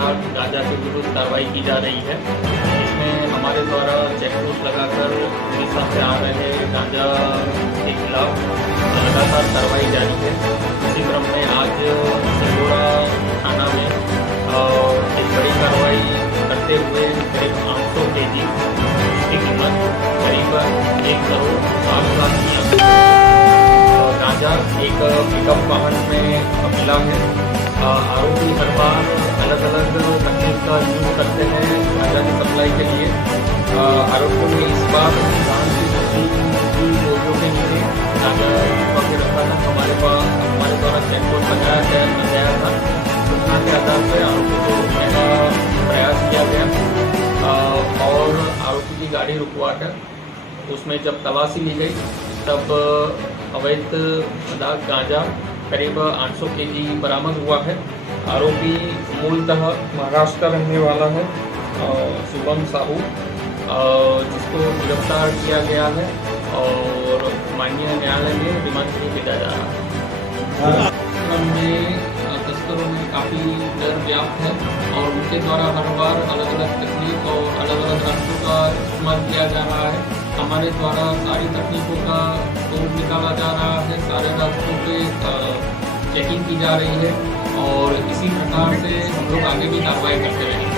पदार्थ गांजा के विरुद्ध कार्रवाई की जा रही है। इसमें हमारे द्वारा चेक पोस्ट लगाकर उड़ीसा से आ रहे गांजा के खिलाफ लगातार कार्रवाई जारी है। इसी क्रम में आज सिंगोड़ा थाना में एक बड़ी कार्रवाई करते हुए करीब 800 केजी की कीमत करीब 1 करोड़ 7 लाख की गांजा एक पिकअप वाहन में मिला है। आरोपी हर बार अलग अलग तकनीक का यूज करते हैं गांजा की सप्लाई के लिए। आरोपियों ने इस बार धान की बोरियों के नीचे गांजा छुपा के रखा था। हमारे द्वारा चेक पोस्ट लगाया गया था। सूचना के आधार पर आरोपी को रोकने का प्रयास किया गया और आरोपी की गाड़ी रुकवा कर उसमें जब तलाशी ली गई तब अवैध पदार्थ गांजा करीब 800 केजी बरामद हुआ है। आरोपी मूलतः महाराष्ट्र का रहने वाला है, शुभम साहू, जिसको गिरफ्तार किया गया है और माननीय न्यायालय में रिमांड के लिए भेजा जा रहा है। में तस्करों में काफ़ी डर व्याप्त है और उनके द्वारा हर बार अलग अलग तकनीक और अलग अलग रास्तों का इस्तेमाल किया जा रहा है। हमारे द्वारा सारी तकनीकों का तोड़ निकाला जा रहा है, सारे रास्तों पे चेकिंग की जा रही है और इसी प्रकार से हम लोग आगे भी कार्रवाई करते रहेंगे।